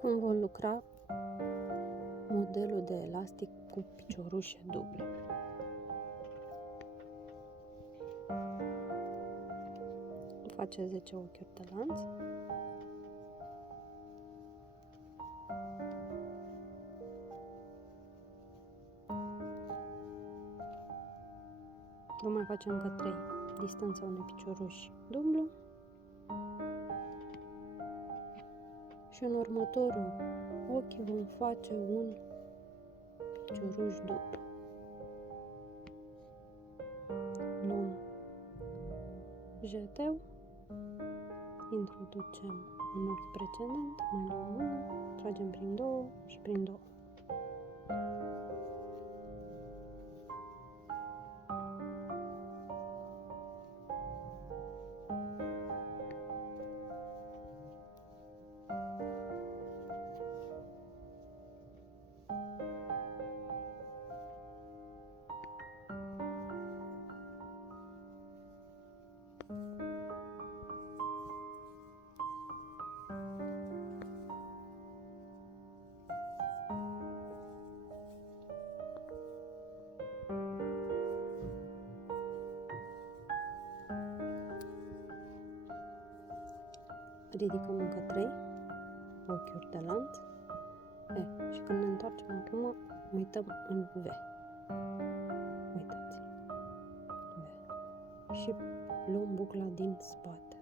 Cum vom lucra modelul de elastic cu piciorușe duble. Face 10 ochiuri de lanț. Vom mai face încă 3, distanța unui picioruș dublu. Și în următorul ochi vom face un picioruș dublu. Luăm jeteu, introducem în ochi precedent, mai luăm unul, tragem prin 2 și prin 2. Ridicăm încă 3 ochiuri de lanț. Și când ne întoarcem acum, uităm în V. Uitați. V. Și luăm bucla din spate.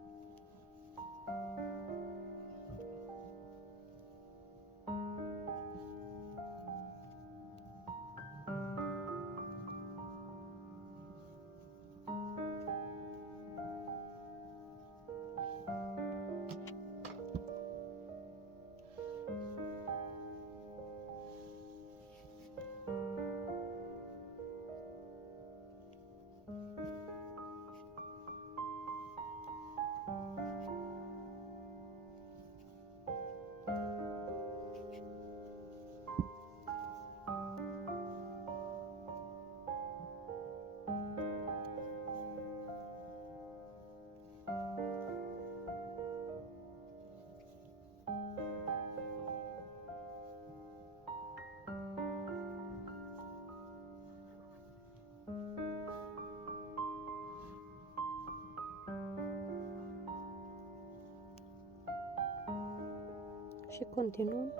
Și continuăm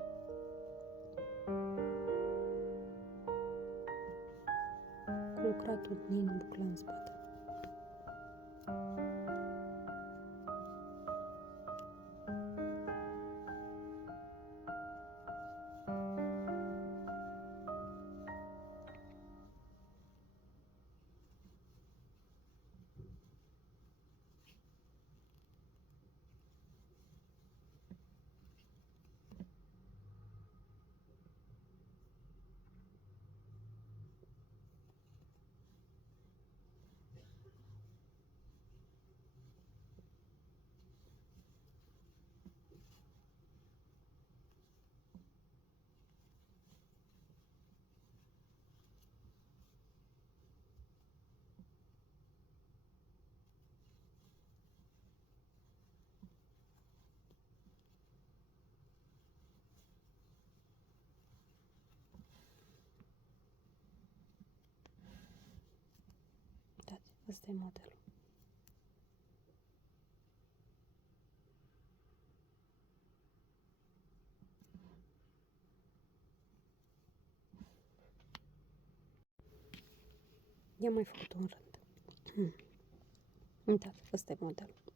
cu lucratul din bucla în spate. Ăsta e modelul. I-am mai făcut un rând. Uitați, ăsta e modelul.